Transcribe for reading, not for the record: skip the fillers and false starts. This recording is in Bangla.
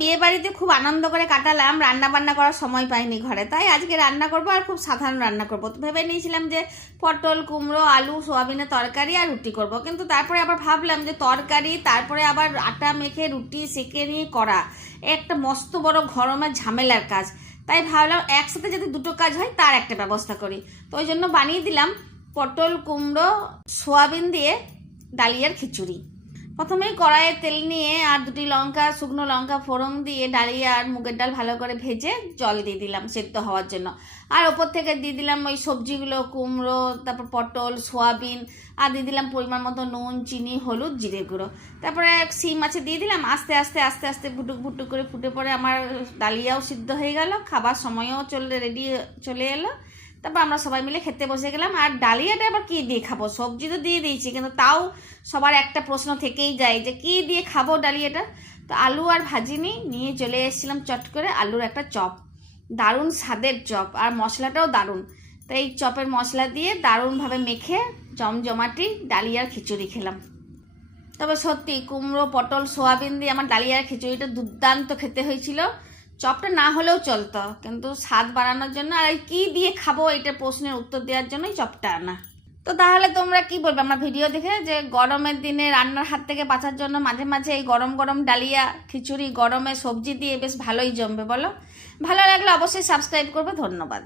বিয়ে বাড়িতে খুব আনন্দ করে কাটালাম, রান্না বান্না করার সময় পাইনি ঘরে, তাই আজকে রান্না করবো আর খুব সাধারণ রান্না করবো। তো ভেবে নিয়েছিলাম যে পটল, কুমড়ো, আলু, সোয়াবিনের তরকারি আর রুটি করব, কিন্তু তারপরে আবার ভাবলাম যে তরকারি তারপরে আবার আটা মেখে রুটি সেঁকে নিয়ে করা একটা মস্ত বড় গরমের ঝামেলার কাজ। তাই ভাবলাম একসাথে যদি দুটো কাজ হয় তার একটা ব্যবস্থা করি। তো ওই জন্য বানিয়ে দিলাম পটল, কুমড়ো, সোয়াবিন দিয়ে ডালিয়ার খিচুড়ি। প্রথমেই কড়াইয়ে তেল নিয়ে আর দুটি লঙ্কা, শুকনো লঙ্কা ফোড়ন দিয়ে ডালিয়া আর মুগের ডাল ভালো করে ভেজে জল দিয়ে দিলাম সেদ্ধ হওয়ার জন্য। আর ওপর থেকে দিয়ে দিলাম ওই সবজিগুলো, কুমড়ো, তারপর পটল, সোয়াবিন, আর দিয়ে দিলাম পরিমাণ মতো নুন, চিনি, হলুদ, জিরে গুঁড়ো। তারপরে সিম আছে দিয়ে দিলাম। আস্তে আস্তে আস্তে আস্তে ফুটুক ফুটুক করে ফুটে পড়ে আমার ডালিয়াও সিদ্ধ হয়ে গেল, খাবার সময়ও চলে এলো। তারপর আমরা সবাই মিলে খেতে বসে গেলাম। আর ডালিয়াটা আবার কী দিয়ে খাবো? সবজি তো দিয়ে দিয়েছি, কিন্তু তাও সবার একটা প্রশ্ন থেকেই যায় যে কী দিয়ে খাবো ডালিয়াটা। তো আলু আর ভাজি নিয়ে চলে এসেছিলাম চট করে আলুর একটা চপ, দারুণ স্বাদের চপ, আর মশলাটাও দারুণ। তো এই চপের মশলা দিয়ে দারুণভাবে মেখে জমজমাটি ডালিয়ার খিচুড়ি খেলাম। তবে সত্যি কুমড়ো, পটল, সোয়াবিন দিয়ে আমার ডালিয়ার খিচুড়িটা দুর্দান্ত খেতে হয়েছিল। চপটা না হলেও চলতো, কিন্তু স্বাদ বাড়ানোর জন্য আর কি দিয়ে খাবো এটা প্রশ্নের উত্তর দেওয়ার জন্যই চপটা আনা। তো তাহলে তোমরা কি বলবে আমার ভিডিও দেখে, যে গরমের দিনে রান্নার হাত থেকে বাঁচার জন্য মাঝে মাঝে এই গরম গরম ডালিয়া খিচুড়ি গরমে সবজি দিয়ে বেশ ভালোই জমবে বলো? ভালো লাগলে অবশ্যই সাবস্ক্রাইব করবে। ধন্যবাদ।